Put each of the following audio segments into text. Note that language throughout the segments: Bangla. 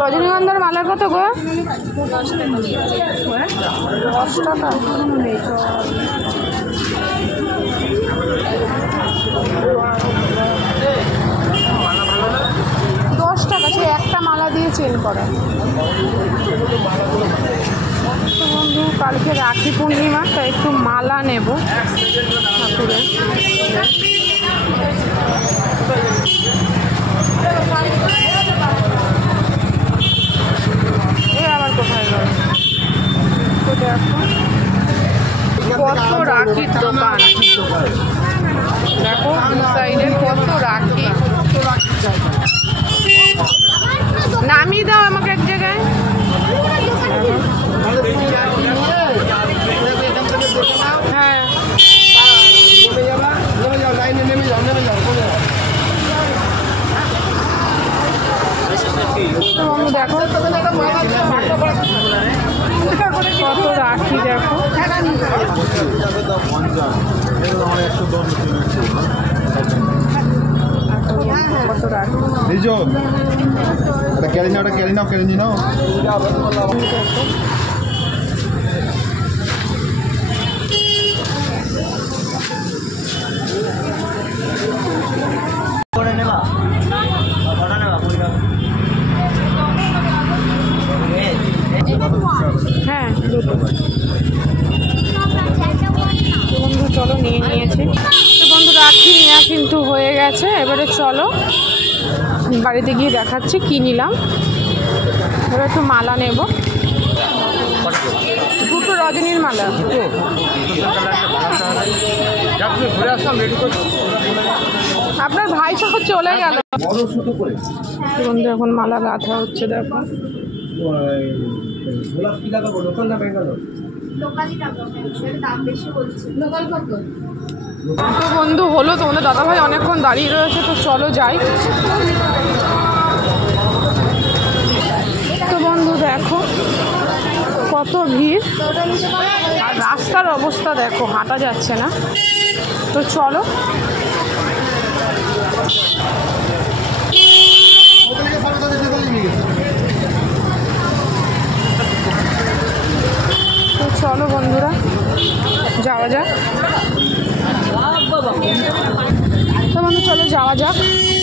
রজনীগন্ধার মালা কত গো? 10 টাকা। সে একটা মালা দিয়ে চেন করা। তো বন্ধু কালকে রাখি পূর্ণিমা, তাই একটু মালা নেব ঠাকুরের। আবার কোথায় গেল? তো দেখো কত রাখির দোকান, দেখো সাইডে কত রাখি। নামিয়ে দাও আমাকে এক জায়গায়। হ্যাঁ দেখো কত রাখি, দেখো হ্যাঁ বন্ধু চলো নিয়ে নিয়েছি। তো বন্ধু রাখি নেওয়া কিন্তু হয়ে গেছে, এবারে চলো বাড়িতে গিয়ে দেখাচ্ছি কি নিলাম। এবার একটু মালা নেব, দুটো রজনীর মালা। আপনার ভাই সহ চলে গেল। বন্ধু এখন মালা গাঁথা হচ্ছে, দেখো তো বন্ধু হলো, তোমাদের দাদাভাই অনেকক্ষণ দাঁড়িয়ে রয়েছে, তো চলো যাই। তো বন্ধু দেখো কত ভিড়, আর রাস্তার অবস্থা দেখো, হাঁটা যাচ্ছে না। তো চলো চলো বন্ধুরা যাওয়া যাক। তো বন্ধু চলো যাওয়া যাক,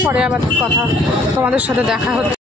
পরে আবার কথা তোমাদের সাথে দেখা হচ্ছে।